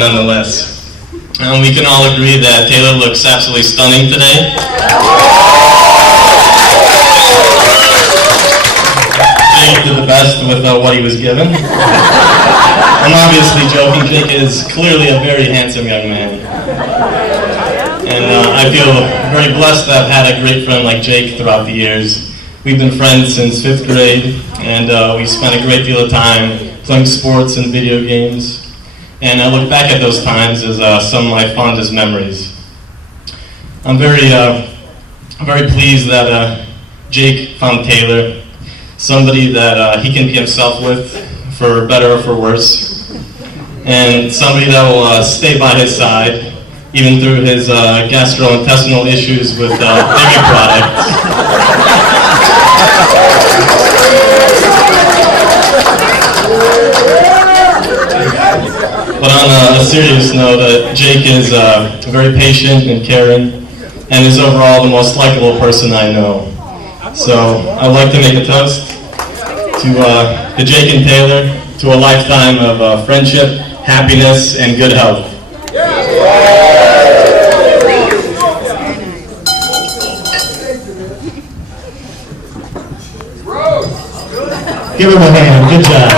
nonetheless. We can all agree that Taylor looks absolutely stunning today. Jake did the best with what he was given. I'm obviously joking. Jake is clearly a very handsome young man. And I feel very blessed to have had a great friend like Jake throughout the years. We've been friends since 5th grade, and we spent a great deal of time playing sports and video games. And I look back at those times as some of my fondest memories. I'm very pleased that Jake found Taylor, somebody that he can be himself with, for better or for worse, and somebody that will stay by his side, even through his gastrointestinal issues with dairy products. But on a serious note, Jake is very patient and caring, and is overall the most likable person I know. So I'd like to make a toast to Jake and Taylor, to a lifetime of friendship, happiness, and good health. Give him a hand. Good job.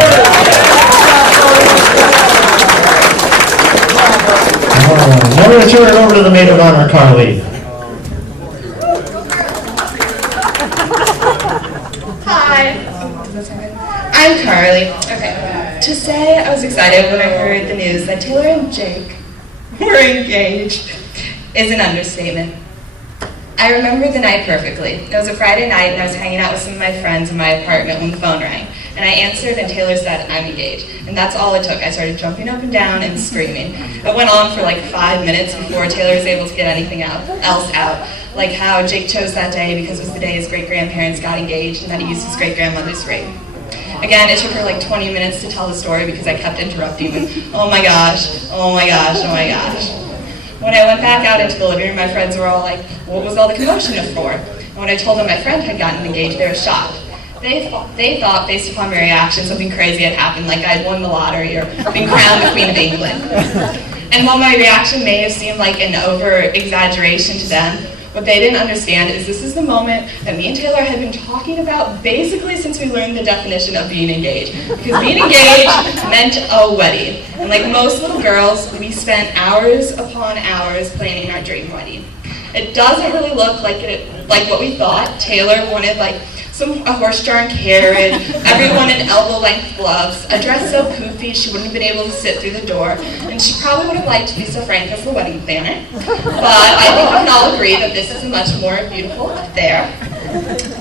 Now we're going to turn it over to the maid of honor, Carly. Hi. I'm Carly. Okay. To say I was excited when I heard the news that Taylor and Jake were engaged is an understatement. I remember the night perfectly. It was a Friday night and I was hanging out with some of my friends in my apartment when the phone rang. And I answered and Taylor said, "I'm engaged." And that's all it took. I started jumping up and down and screaming. It went on for like 5 minutes before Taylor was able to get anything else out. Like how Jake chose that day because it was the day his great-grandparents got engaged and that he used his great-grandmother's ring. Again, it took her like 20 minutes to tell the story because I kept interrupting and, oh my gosh, oh my gosh, oh my gosh. When I went back out into the living room, my friends were all like, what was all the commotion for? And when I told them my friend had gotten engaged, they were shocked. They thought, based upon my reaction, something crazy had happened, like I'd won the lottery or been crowned the Queen of England. And while my reaction may have seemed like an over-exaggeration to them, what they didn't understand is this is the moment that me and Taylor had been talking about basically since we learned the definition of being engaged. Because being engaged meant a wedding. And like most little girls, we spent hours upon hours planning our dream wedding. It doesn't really look like what we thought. Taylor wanted like a horse-drawn carriage, everyone in elbow-length gloves, a dress so poofy she wouldn't have been able to sit through the door, and she probably would have liked Lisa Frank as the wedding planner. But I think we can all agree that this is a much more beautiful affair.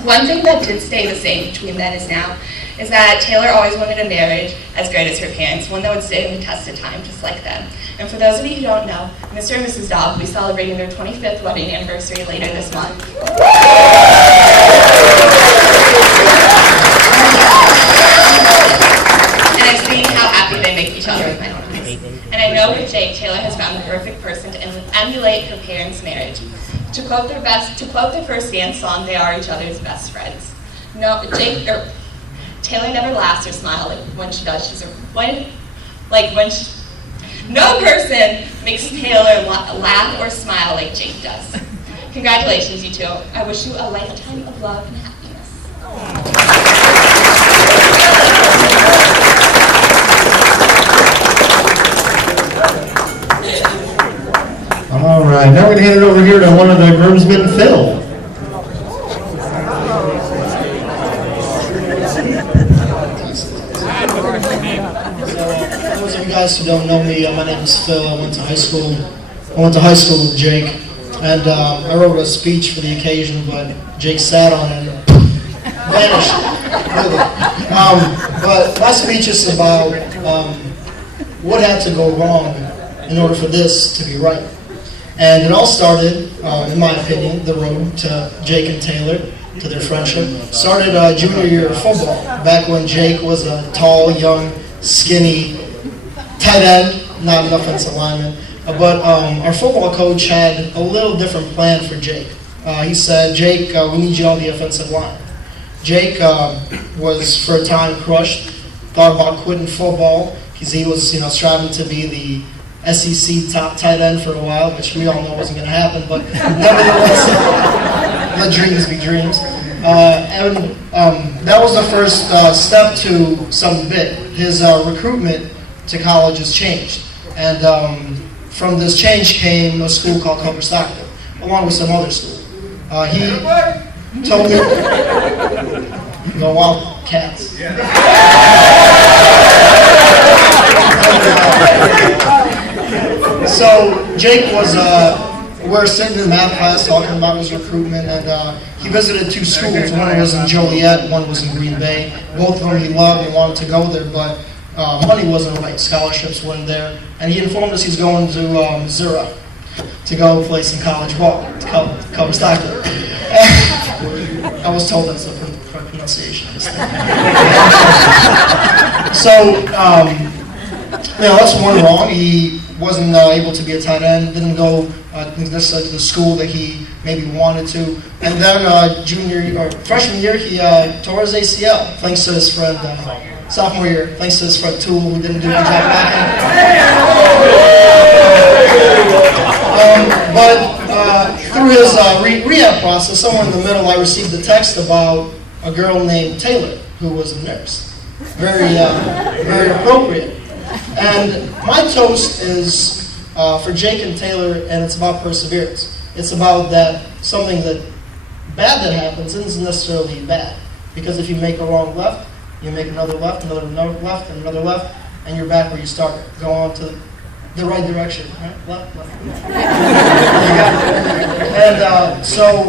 One thing that did stay the same between then and now is that Taylor always wanted a marriage as great as her parents, one that would stand the test of time just like them. And for those of you who don't know, Mr. and Mrs. Dobb will be celebrating their 25th wedding anniversary later this month. And I've seen how happy they make each other with my arms. And I know with Jake, Taylor has found the perfect person to emulate her parents' marriage. To quote their first dance song, they are each other's best friends. Taylor never laughs or smiles. Like when she does, no person makes Taylor laugh or smile like Jake does. Congratulations, you two. I wish you a lifetime of love and happiness. All right, now we're going to hand it over here to one of the groomsmen, Phil. For those of you guys who don't know me, my name is Phil. I went to high school with Jake, and I wrote a speech for the occasion, but Jake sat on it and vanished. Really. But my speech is about what had to go wrong in order for this to be right. And it all started, in my opinion, the road to Jake and Taylor, to their friendship, started junior year of football, back when Jake was a tall, young, skinny tight end, not an offensive lineman. But our football coach had a little different plan for Jake. He said, "Jake, we need you on the offensive line." Jake was for a time crushed, thought about quitting football because he was, striving to be SEC top tight end for a while, which we all know wasn't going to happen, but nevertheless, let dreams be dreams. And that was the first step to something big. His recruitment to college has changed. And from this change came a school called Cover Stockton, along with some other schools. He told me, the Wildcats. So Jake was, we're sitting in math class talking about his recruitment, and he visited 2 schools. One was in Joliet, one was in Green Bay. Both of them he loved and wanted to go there, but money wasn't right. Scholarships weren't there. And he informed us he's going to Missouri to go play some college ball, to cover Stockton. I was told that's the correct pronunciation of this thing. So, that's one wrong. He wasn't able to be a tight end, didn't go necessarily to the school that he maybe wanted to. And then freshman year, he tore his ACL, thanks to his friend, sophomore year, thanks to his friend Tool, who didn't do a good job blocking. But through his rehab process, somewhere in the middle, I received a text about a girl named Taylor, who was a nurse. Very appropriate. And my toast is for Jake and Taylor, and it's about perseverance. It's about that something that bad that happens isn't necessarily bad. Because if you make a wrong left, you make another left, another left, and another left, and you're back where you started. Go on to the right direction, right? Left. And so,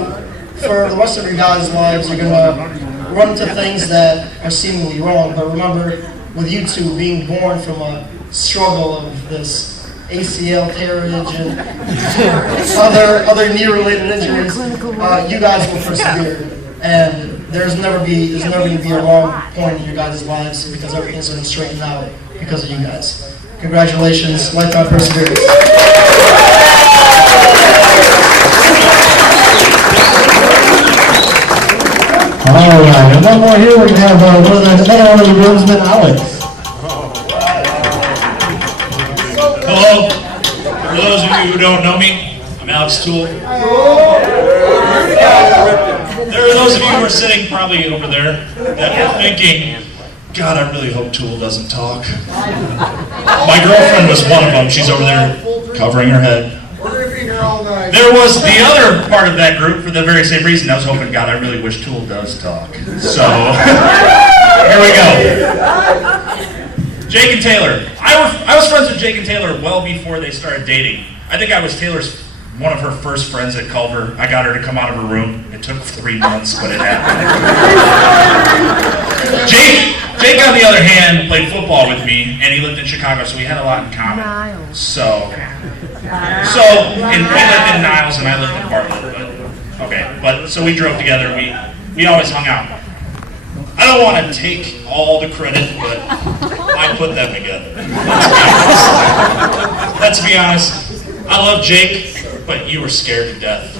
for the rest of your guys' lives, you're going to run into things that are seemingly wrong. But remember, with you two being born from a struggle of this ACL tearage and other knee-related injuries, you guys will persevere. And there's never going to be a wrong point in your guys' lives because everything's going to straighten out because of you guys. Congratulations, lifetime perseverance. All right, and one more here. We can have one of the groomsmen, Alex. Hello. For those of you who don't know me, I'm Alex Toole. There are those of you who are sitting probably over there that are thinking, God, I really hope Toole doesn't talk. My girlfriend was one of them. She's over there covering her head. There was the other part of that group for the very same reason. I was hoping, God, I really wish Toole does talk. So, here we go. Jake and Taylor. I was friends with Jake and Taylor well before they started dating. I think I was one of her first friends at Culver. I got her to come out of her room. It took 3 months, but it happened. Jake, on the other hand, played football with me, and he lived in Chicago, so we had a lot in common. So he lived in Niles, and I lived in Bartlett. So we drove together. We always hung out. I don't want to take all the credit, but I put them together. Let's be honest. I love Jake, but you were scared to death.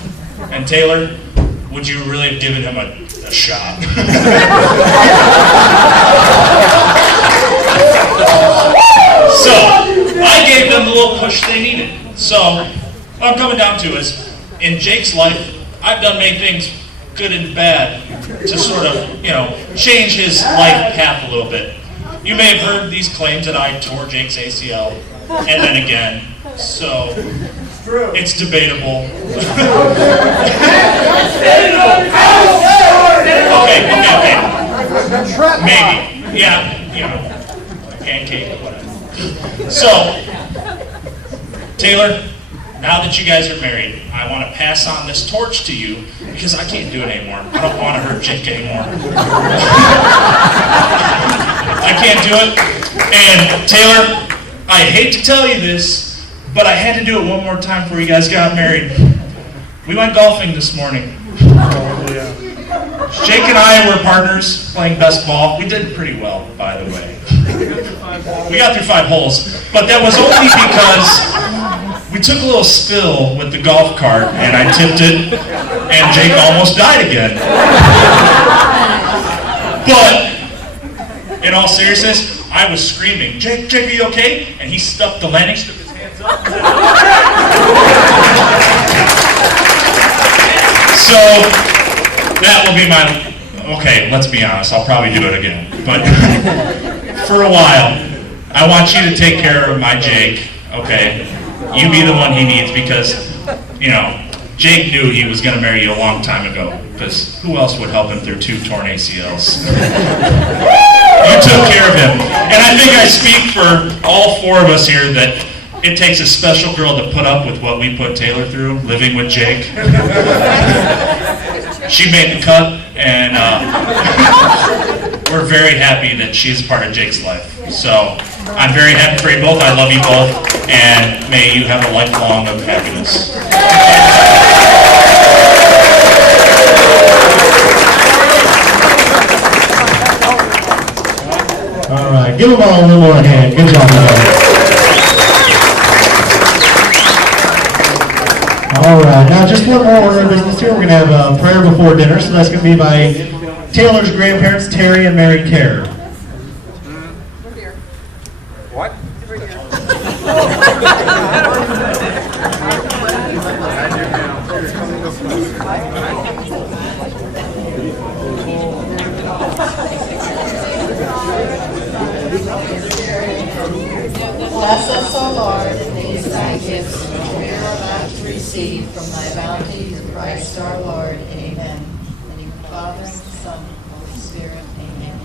And Taylor, would you really have given him a shot? So, I gave them the little push they needed. So, what I'm coming down to is, in Jake's life, I've done many things, good and bad, to sort of, change his life path a little bit. You may have heard these claims that I tore Jake's ACL, and then again. So, it's debatable. Okay. Maybe. Yeah, pancake, whatever. So, Taylor, now that you guys are married, I want to pass on this torch to you because I can't do it anymore. I don't want to hurt Jake anymore. I can't do it. And Taylor, I hate to tell you this, but I had to do it one more time before you guys got married. We went golfing this morning. Jake and I were partners playing best ball. We did pretty well, by the way. We got through 5 holes, but that was only because we took a little spill with the golf cart, and I tipped it, and Jake almost died again. But, in all seriousness, I was screaming, Jake, are you okay? And he stuffed the landing strip in his hand So, that will be my... Okay, let's be honest, I'll probably do it again. But for a while, I want you to take care of my Jake, okay? You be the one he needs because, you know, Jake knew he was going to marry you a long time ago, because who else would help him through 2 torn ACLs? You took care of him. And I think I speak for all 4 of us here that it takes a special girl to put up with what we put Taylor through, living with Jake. She made the cut, and we're very happy that she's part of Jake's life. So I'm very happy for you both. I love you both, and may you have a lifelong of happiness. All right, give them all a little more hand. Good job, guys. All right, now just one more order of business here. We're going to have a prayer before dinner, so that's going to be by Taylor's grandparents, Terry and Mary Kerr. What? Bless us, O Lord, in these thy gifts, which we are about to receive from thy bounty through Christ our Lord. Amen. In the name of the Father, and the Son, and the Holy Spirit. Amen.